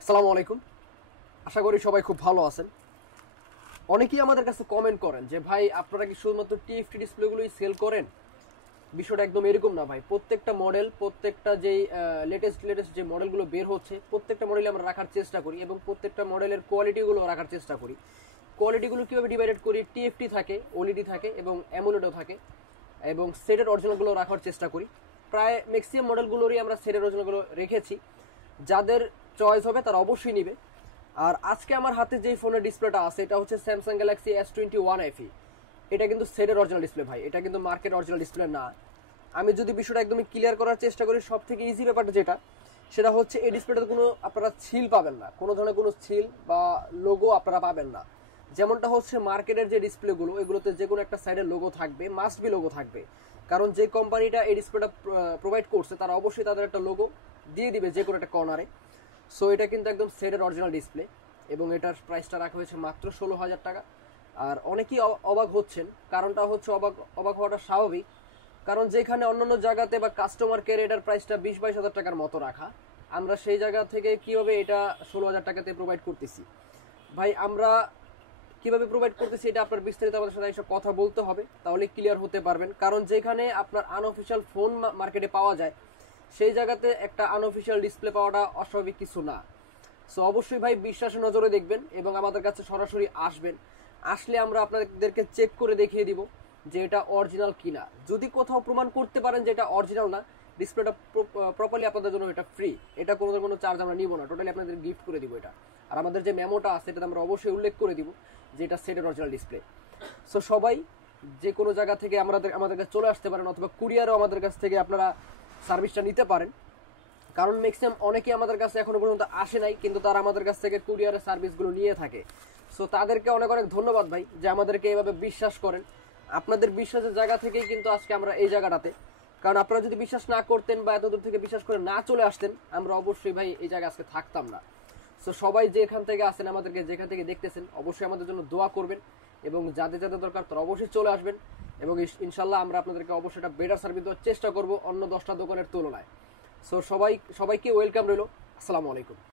আসসালামু আলাইকুম। আশা করি সবাই খুব ভালো আছেন। অনেকেই আমাদের কাছে কমেন্ট করেন যে ভাই আপনারা কি শুধুমাত্র টিএফটি ডিসপ্লেগুলোই সেল করেন। বিষয়টা একদম এরকম না ভাই। প্রত্যেকটা মডেল, প্রত্যেকটা যেই লেটেস্ট লেটেস্ট যে মডেলগুলো বের হচ্ছে প্রত্যেকটা মডেলে আমরা রাখার চেষ্টা করি এবং প্রত্যেকটা মডেলের কোয়ালিটিগুলো রাখার চেষ্টা করি। কোয়ালিটিগুলো কীভাবে ডিভাইডেড করি, টিএফটি থাকে, ওএলইডি থাকে এবং অ্যামোলেডও থাকে এবং সেটের অরিজিনালগুলো রাখার চেষ্টা করি। প্রায় ম্যাক্সিমাম মডেলগুলোরই আমরা সেটের অরিজিনালগুলো রেখেছি। যাদের চয়েস হবে তারা অবশ্যই নিবে। আর আজকে আমার হাতে যেই ফোনের ডিসপ্লেটা আছে এটা হচ্ছে স্যামসাং গ্যালাক্সি S21 FE। এটা কিন্তু সেটের অরিজিনাল ডিসপ্লে ভাই, এটা কিন্তু মার্কেট অরিজিনাল ডিসপ্লে না। আমি যদি বিষয়টা একদমই ক্লিয়ার করার চেষ্টা করি, সব থেকে ইজি ব্যাপারটা যেটা সেটা হচ্ছে এই ডিসপ্লেটাতে কোনো আপনারা ছিল পাবেন না, কোনো ধরনের কোনো ছিল বা লোগো আপনারা পাবেন না। যেমনটা হচ্ছে মার্কেটের যে ডিসপ্লেগুলো, এগুলোতে যে কোনো একটা সাইডের লোগো থাকবে, মাস্ট বি লোগো থাকবে। কারণ যে কোম্পানিটা এই ডিসপ্লেটা প্রোভাইড করছে তারা অবশ্যই তাদের একটা লোগো দিয়ে দিবে যে কোনো একটা কর্নারে। সো এটা কিন্তু একদম সেটের অরিজিনাল ডিসপ্লে এবং এটার প্রাইসটা রাখা হয়েছে মাত্র 16,000 টাকা। আর অনেকেই অবাক হচ্ছেন, কারণটা হচ্ছে অবাক হওয়াটা স্বাভাবিক। কারণ যেখানে অন্যান্য জায়গাতে বা কাস্টমার কেয়ার এটার প্রাইসটা 20-22 হাজার টাকার মতো রাখা, আমরা সেই জায়গা থেকে কিভাবে এটা 16,000 টাকাতে প্রোভাইড করতেছি। ভাই আমরা কিভাবে প্রোভাইড করতেছি এটা আপনার বিস্তারিত আমাদের সাথে এসে কথা বলতে হবে, তাহলে ক্লিয়ার হতে পারবেন। কারণ যেখানে আপনার আনঅফিসিয়াল ফোন মার্কেটে পাওয়া যায় সেই জায়গাতে একটা আনঅফিসিয়াল ডিসপ্লে পাওয়াটা অস্বাভাবিক কিছু না। সো অবশ্যই ভাই বিশ্বাসের নজরে দেখবেন এবং আমাদের কাছে সরাসরি আসবেন। আসলে আমরা আপনাদেরকে চেক করে দেখিয়ে দিব যে এটা অরিজিনাল কিনা। যদি কোথাও প্রমাণ করতে পারেন যে এটা অরিজিনাল না, ডিসপ্লেটা প্রপারলি আপনাদের জন্য এটা ফ্রি, এটা কোনো চার্জ আমরা নিব না, টোটালি আপনাদের গিফট করে দিব এটা। আর আমাদের যে মেমোটা আছে এটাতে আমরা অবশ্যই উল্লেখ করে দিব যে এটা সেটের অরিজিনাল ডিসপ্লে। সো সবাই যে কোনো জায়গা থেকে আমাদের কাছে চলে আসতে পারেন, অথবা কুরিয়ারও আমাদের কাছ থেকে আপনারা সার্ভিসটা নিতে পারেন। কারণ ম্যাক্সিমাম অনেকেই আমাদের কাছে এখনো পর্যন্ত আসে নাই, কিন্তু তারা আমাদের কাছ থেকে কুরিয়ারের সার্ভিসগুলো নিয়ে থাকে। সো তাদেরকে অনেক অনেক ধন্যবাদ ভাই যে আমাদেরকে এইভাবে বিশ্বাস করেন। আপনাদের বিশ্বাসের জায়গা থেকেই কিন্তু আজকে আমরা এই জায়গাটাতে। কারণ আপনারা যদি বিশ্বাস না করতেন বা এত দূর থেকে বিশ্বাস করে না চলে আসতেন, আমরা অবশ্যই ভাই এই জায়গায় আজকে থাকতাম না। সো সবাই যেখান থেকে আসেন, আমাদেরকে যেখান থেকে দেখতেছেন, অবশ্যই আমাদের জন্য দোয়া করবেন এবং যাদের যাদের দরকার তারা অবশ্যই চলে আসবেন এবং ইনশাল্লাহ আমরা আপনাদেরকে অবশ্যই একটা বেটার সার্ভিস দেওয়ার চেষ্টা করব অন্য 10টা দোকানের তুলনায়। সো সবাইকে ওয়েলকাম রইল। আসসালামু আলাইকুম।